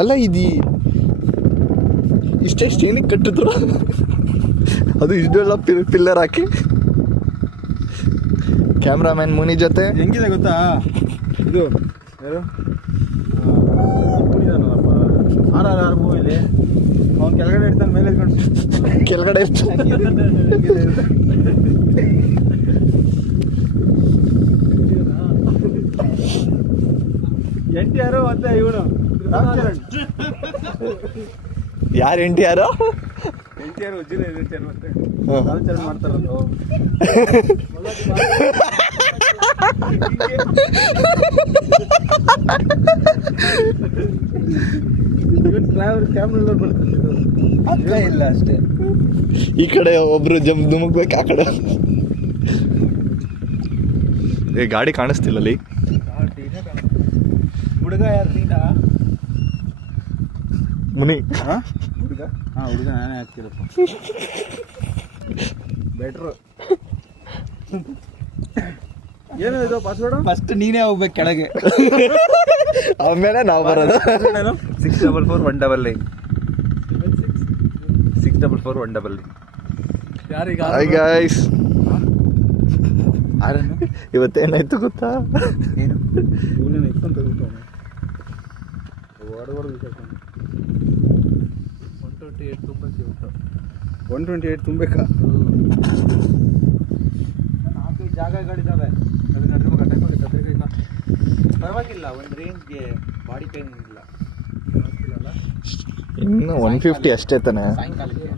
ಅಲ್ಲ ಇದು ಇಷ್ಟೆಷ್ಟು ಏನಕ್ಕೆ ಕಟ್ಟಿದ್ರು ಅದು ಇಷ್ಟೆಲ್ಲ ಪಿಲ್ಲರ್ ಹಾಕಿ. ಕ್ಯಾಮ್ರಾಮ್ಯಾನ್ ಮುನಿ ಜೊತೆ ಹೆಂಗಿದೆ ಗೊತ್ತಾ ಇದು ಯಾರು RRR ಮೂವಿಲಿ ಅವ್ನು ಕೆಳಗಡೆ ಇರ್ತಾನೆ, ಮೇಲೆ ಇಟ್ಕೊಂಡು ಕೆಳಗಡೆ NTR ಮತ್ತೆ ಇವನು ಯಾರು NTR ಉಜ್ಜಿನ NTR ಮತ್ತೆ ರಾಮಚರಣ್ ಮಾಡ್ತಾರಲ್ಲ ಕ್ಯಾಮ್ರಾ ಬರ್ತಾರೆ ಇಲ್ಲ ಅಷ್ಟೇ. ಈ ಕಡೆ ಒಬ್ರು ಧುಮುಕ್ಬೇಕು, ಆ ಕಡೆ ಗಾಡಿ ಕಾಣಿಸ್ತಿಲ್ಲ ಅಲ್ಲಿ. ಹುಡುಗ ಯಾರು ನೀನಾ ಮುನಿ? ಹುಡುಗ ಹುಡುಗ ನಾನೇ ಹಾಕ್ತಿರಪ್ಪ ಬೆಟ್ರು. ಏನು ಇದು ಪಾಸ್ವರ್ಡ್? ಫಸ್ಟ್ ನೀನೇ ಹೋಗ್ಬೇಕು ಕೆಳಗೆ, ಆಮೇಲೆ ನಾವು ಬರೋದು. 644199 644199. ಯಾರೀಗ? ಹಾಯ್ ಗಾಯ್ಸ್, ಯಾರನ್ನು ಇವತ್ತೇನಾಯ್ತು ಗೊತ್ತಾ? ಏನು ಇವನೇನು ಇಟ್ಕೊಂಡು ತೆಗೆದುಕೊಂಡು ಹೊರಗಡೆ 128 ತುಂಬಕ್ಕೆ 128 ತುಂಬಬೇಕಾ? 4 ಜಾಗಗಳಿದ್ದಾವೆ, ಅದನ್ನ ಅದ್ರ ಪರವಾಗಿಲ್ಲ. ಒಂದು ರೇಂಜ್ಗೆ ಬಾಡಿ ಪೇನ್ ಇಲ್ಲ. ಇನ್ನು 150 ಅಷ್ಟೇ ತಾನೆ. ಸಾಯಂಕಾಲಕ್ಕೆ